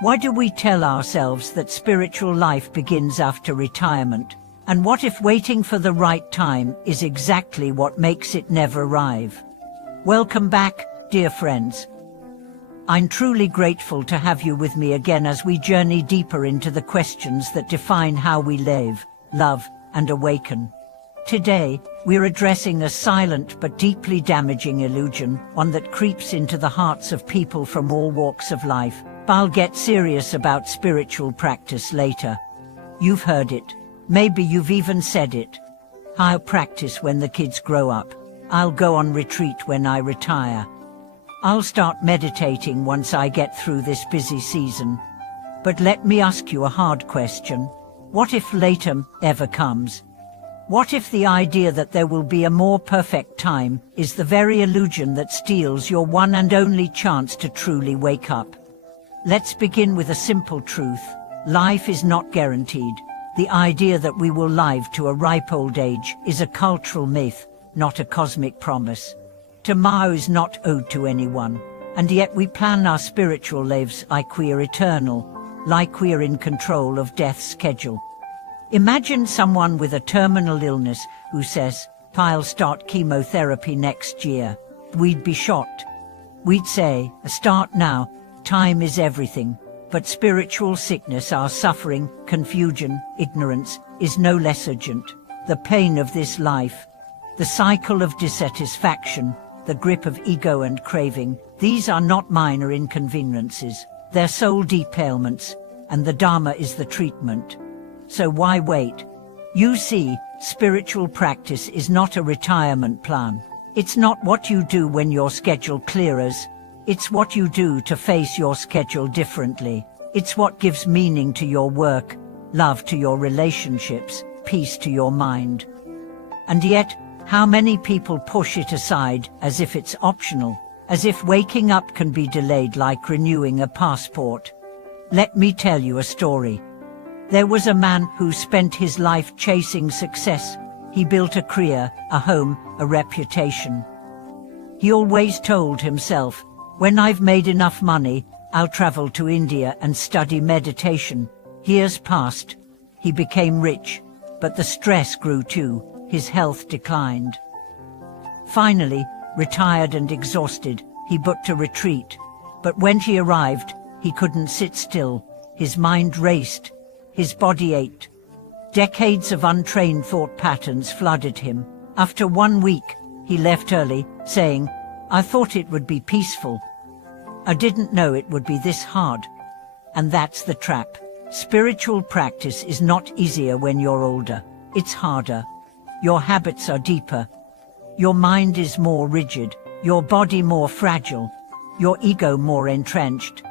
Why do we tell ourselves that spiritual life begins after retirement? And what if waiting for the right time is exactly what makes it never arrive? Welcome back, dear friends. I'm truly grateful to have you with me again as we journey deeper into the questions that define how we live, love, and awaken. Today, we're addressing a silent but deeply damaging illusion, one that creeps into the hearts of people from all walks of life. I'll get serious about spiritual practice later. You've heard it. Maybe you've even said it. I'll practice when the kids grow up. I'll go on retreat when I retire. I'll start meditating once I get through this busy season. But let me ask you a hard question. What if later ever comes? What if the idea that there will be a more perfect time is the very illusion that steals your one and only chance to truly wake up? Let's begin with a simple truth. Life is not guaranteed. The idea that we will live to a ripe old age is a cultural myth, not a cosmic promise. Tomorrow is not owed to anyone, and yet we plan our spiritual lives like we're eternal, like we're in control of death's schedule. Imagine someone with a terminal illness who says, "I'll start chemotherapy next year." We'd be shocked. We'd say, "Start now. Time is everything." But spiritual sickness, our suffering, confusion, ignorance, is no less urgent. The pain of this life, the cycle of dissatisfaction, the grip of ego and craving, these are not minor inconveniences. They're soul-deep ailments, and the Dharma is the treatment. So why wait? You see, spiritual practice is not a retirement plan. It's not what you do when your schedule clears. It's what you do to face your schedule differently. It's what gives meaning to your work, love to your relationships, peace to your mind. And yet, how many people push it aside as if it's optional, as if waking up can be delayed like renewing a passport? Let me tell you a story. There was a man who spent his life chasing success. He built a career, a home, a reputation. He always told himself, "When I've made enough money, I'll travel to India and study meditation." Years passed. He became rich, but the stress grew too. His health declined. Finally, retired and exhausted, he booked a retreat. But when he arrived, he couldn't sit still. His mind raced. His body ached. Decades of untrained thought patterns flooded him. After 1 week, he left early, saying, "I thought it would be peaceful. I didn't know it would be this hard." And that's the trap. Spiritual practice is not easier when you're older. It's harder. Your habits are deeper. Your mind is more rigid. Your body more fragile. Your ego more entrenched.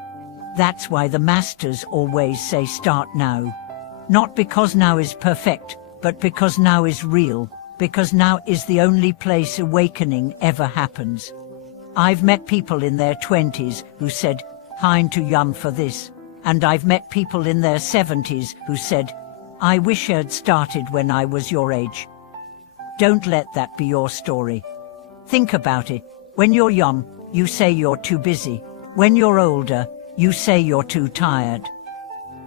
That's why the masters always say start now. Not because now is perfect, but because now is real. Because now is the only place awakening ever happens. I've met people in their 20s who said, "I'm too young for this." And I've met people in their 70s who said, "I wish I'd started when I was your age." Don't let that be your story. Think about it. When you're young, you say you're too busy. When you're older, you say you're too tired.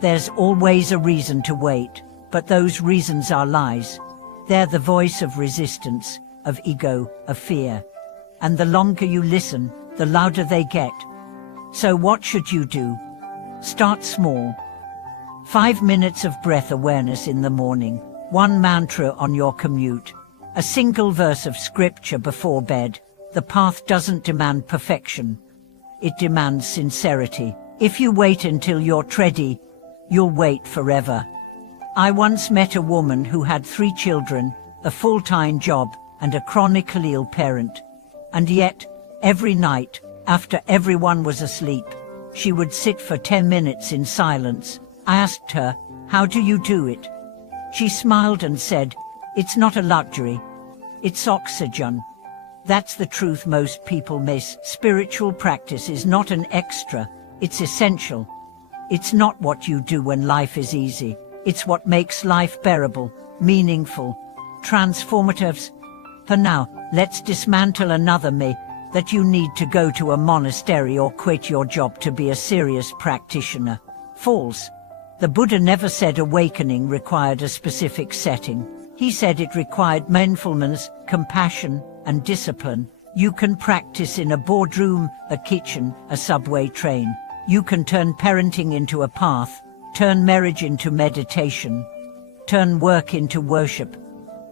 There's always a reason to wait, but those reasons are lies. They're the voice of resistance, of ego, of fear. And the longer you listen, the louder they get. So what should you do? Start small. 5 minutes of breath awareness in the morning, 1 mantra on your commute, a single verse of scripture before bed. The path doesn't demand perfection. It demands sincerity. If you wait until you're ready, you'll wait forever. I once met a woman who had 3 children, a full-time job, and a chronically ill parent. And yet, every night, after everyone was asleep, she would sit for 10 minutes in silence. I asked her, "How do you do it?" She smiled and said, "It's not a luxury. It's oxygen." That's the truth most people miss. Spiritual practice is not an extra, it's essential. It's not what you do when life is easy. It's what makes life bearable, meaningful, transformative. For now, let's dismantle another myth that you need to go to a monastery or quit your job to be a serious practitioner. False. The Buddha never said awakening required a specific setting. He said it required mindfulness, compassion, and discipline. You can practice in a boardroom, a kitchen, a subway train. You can turn parenting into a path, turn marriage into meditation, turn work into worship.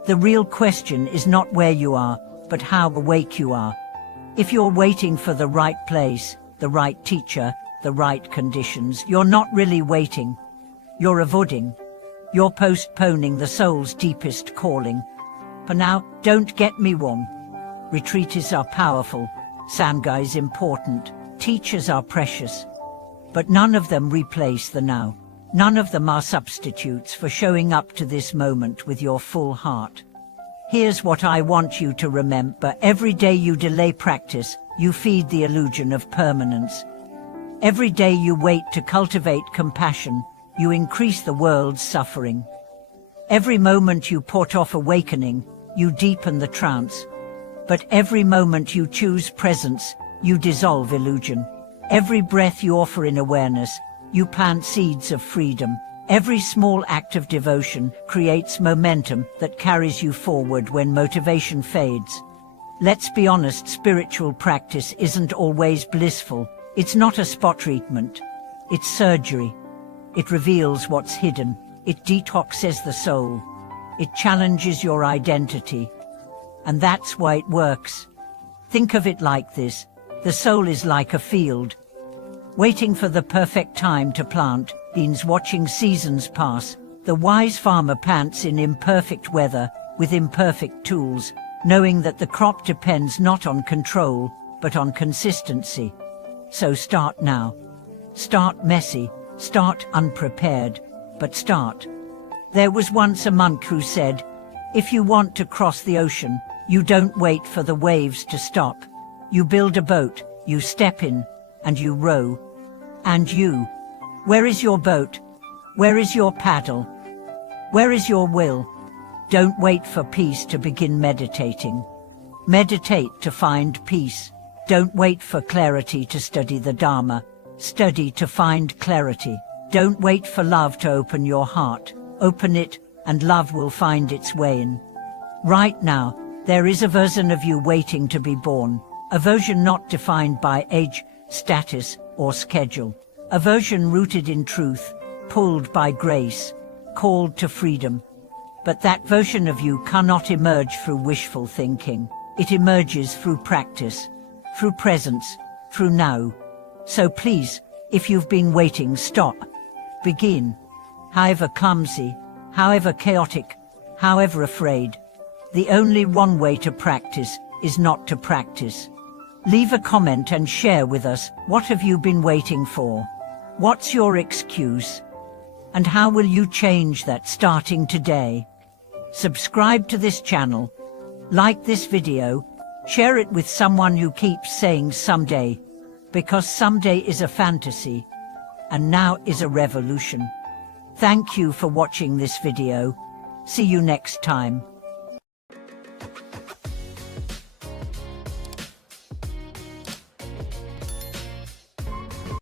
The real question is not where you are, but how awake you are. If you're waiting for the right place, the right teacher, the right conditions, you're not really waiting. You're avoiding. You're postponing the soul's deepest calling. For now, don't get me wrong. Retreats are powerful, Sangha is important, teachers are precious. But none of them replace the now. None of them are substitutes for showing up to this moment with your full heart. Here's what I want you to remember. Every day you delay practice, you feed the illusion of permanence. Every day you wait to cultivate compassion, you increase the world's suffering. Every moment you put off awakening, you deepen the trance. But every moment you choose presence, you dissolve illusion. Every breath you offer in awareness, you plant seeds of freedom. Every small act of devotion creates momentum that carries you forward when motivation fades. Let's be honest, spiritual practice isn't always blissful. It's not a spot treatment. It's surgery. It reveals what's hidden. It detoxes the soul. It challenges your identity. And that's why it works. Think of it like this. The soul is like a field. Waiting for the perfect time to plant means watching seasons pass. The wise farmer plants in imperfect weather, with imperfect tools, knowing that the crop depends not on control, but on consistency. So start now. Start messy, start unprepared, but start. There was once a monk who said, if you want to cross the ocean, you don't wait for the waves to stop. You build a boat, you step in, and you row. And you, where is your boat? Where is your paddle? Where is your will? Don't wait for peace to begin meditating. Meditate to find peace. Don't wait for clarity to study the Dharma. Study to find clarity. Don't wait for love to open your heart. Open it, and love will find its way in. Right now, there is a version of you waiting to be born. A version not defined by age, status, or schedule. A version rooted in truth, pulled by grace, called to freedom. But that version of you cannot emerge through wishful thinking. It emerges through practice, through presence, through now. So please, if you've been waiting, stop. Begin. However clumsy, however chaotic, however afraid. The only one way to practice is not to practice. Leave a comment and share with us, what have you been waiting for? What's your excuse? And how will you change that starting today? Subscribe to this channel, like this video, share it with someone who keeps saying someday, because someday is a fantasy, and now is a revolution. Thank you for watching this video. See you next time.